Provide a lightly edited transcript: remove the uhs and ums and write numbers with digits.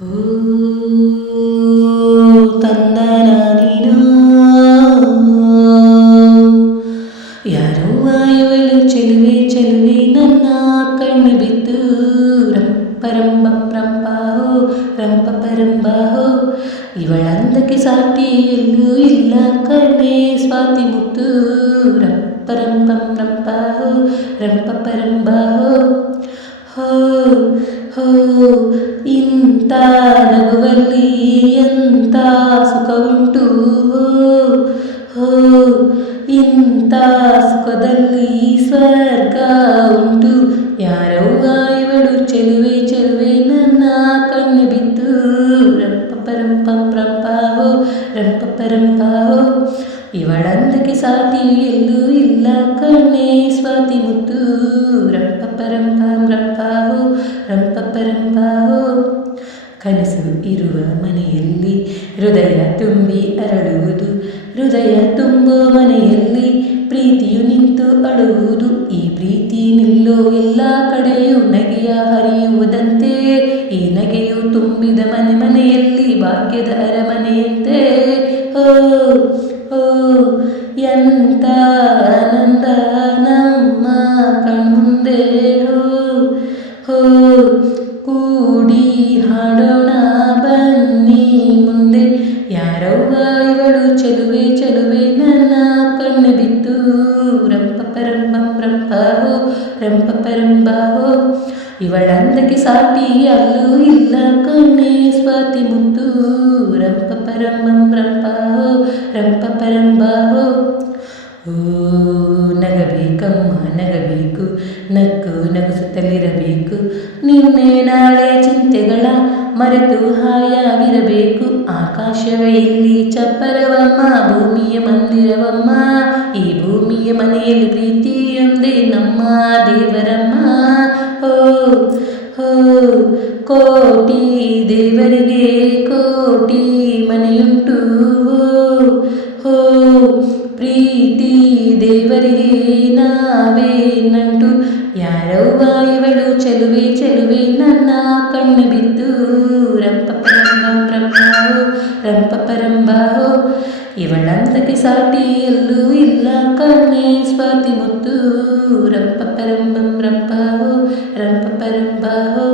ಓ ತಂದನ ನೀನು ಯಾರವ್ವ ಇವಳು ಚೆಲುವೆ ಚೆಲುವೆ ನನ್ನ ಕಣ್ಣು ಬಿದ್ದು ರಂಪರಂಬಂಪ್ರಂಪಾಹೋ ರಂಪಪರಂಬಾಹೋ ಇವಳಂದಕ್ಕೆ ಸಾಟಿ ಎಲ್ಲೂ ಇಲ್ಲ ಕಣ್ಣೆ ಸ್ವಾತಿ ಮುತ್ತು ರಂಪರಂಪಂಪ್ರಂಪಾಹೋ ರಂಪಪರಂಬಾಹೋ ಹೋ ಹೋ ಇಂಥ ನಗುವಲ್ಲಿ ಎಂಥ ಸುಖ ಉಂಟು ಹೋ ಇಂಥ ಸುಖದಲ್ಲಿ ಸ್ವರ್ಗ ಉಂಟು ಯಾರವ್ವ ಇವಳು ಚೆಲುವೆ ಚೆಲುವೆ ನನ್ನ ಕಣ್ಣು ಬಿದ್ದು ರಂಪಪರಂಪಂಪ್ರಂಪಾಹೋ ರಂಪಪರಂಪಾಹೋ ಇವಳಂದಕ್ಕೆ ಸಾಟಿ ಎಲ್ಲೂ ಇಲ್ಲ ಕಣ್ಣೆ ಸ್ವಾತಿ ಮುತ್ತು ರಂಪಪರಂಪಂಪ್ರಂಪಾಹೋ ರಂಪಪರಂಪಾಹೋ ಕನಸು ಇರುವ ಮನೆಯಲ್ಲಿ ಹೃದಯ ತುಂಬಿ ಅರಳುವುದು ಹೃದಯ ತುಂಬೋ ಮನೆಯಲ್ಲಿ ಪ್ರೀತಿಯು ನಿಂತು ಅಳುವುದು ಈ ಪ್ರೀತಿ ನಿಲ್ಲೋ ಎಲ್ಲ ಕಡೆಯೂ ನಗೆಯ ಹರಿಯುವುದಂತೆ ಈ ನಗೆಯು ತುಂಬಿದ ಮನೆ ಮನೆಯಲ್ಲಿ ಭಾಗ್ಯದ ಅರಮನೆಯಂತೆ ಹೋ ಹೋ ಎಂಥ ಆನಂದ ನಮ್ಮ ಕಣ್ಮುಂದೆ ಹೋ ಹೋ ಕೂಡಿ ಹಾಡೋಣ ಬನ್ನಿ ಮುಂದೆ ಯಾರವ್ವ ಇವಳು ಚೆಲುವೆ ಚೆಲುವೆ ನನ್ನ ಕಣ್ಣು ಬಿದ್ದು ರಂಪಪರಂಬಂಪ್ರಂಪಾಹೋ ರಂಪಪರಂಬಾಹೋ ಇವಳಂದಕ್ಕೆ ಸಾಟಿ ಅಲ್ಲೂ ಇಲ್ಲ ಕಣ್ಣೆ ಸ್ವಾತಿ ಮುತ್ತು ರಂಪಪರಂಬಂಪ್ರಂಪಾಹೋ ರಂಪಪರಂಬಾಹೋ ಓ ನಗಬೇಕಮ್ಮ ನಗಬೇಕು ನಕ್ಕು ನಗಿಸುತ್ತಲಿರಬೇಕು ನಿನ್ನೆ ನಾಳೆ ಚಿಂತೆಗಳ ಮರೆತು ಹಾಯಾಗಿರಬೇಕು ಆಕಾಶವೇ ಇಲ್ಲಿ ಚಪ್ಪರವಮ್ಮ ಭೂಮಿಯ ಮಂದಿರವಮ್ಮ ಈ ಭೂಮಿಯ ಮನೆಯಲ್ಲಿ ಪ್ರೀತಿಯೊಂದೇ ನಮ್ಮ ದೇವರಮ್ಮ ಹೋ ಹೋ ಕೋಟಿ ದೇವರಿಗೆ ಕೋಟಿ ಮನೆಯುಂಟು ಹೋ ಪ್ರೀತಿ ದೇವರಿಗೆ ನಾವೇ ನಂಟು ಯಾರವ್ವ ಇವಳು ಚೆಲುವೆ ಚೆಲುವೆ ನನ್ನ ಕಣ್ಣು ಬಿದ್ದು ರಂಪಪರಂಬಂಪ್ರಂಪಾಹೋ ರಂಪಪರಂಬಾಹೋ ಇವಳಂತಕ್ಕೆ ಸಾಟಿ ಎಲ್ಲೂ ಇಲ್ಲ ಕಣ್ಣೆ ಸ್ವಾತಿ ಮುತ್ತು ರಂಪಪರಂಬಂಪ್ರಂಪಾಹೋ ರಂಪಪರಂಬಾಹೋ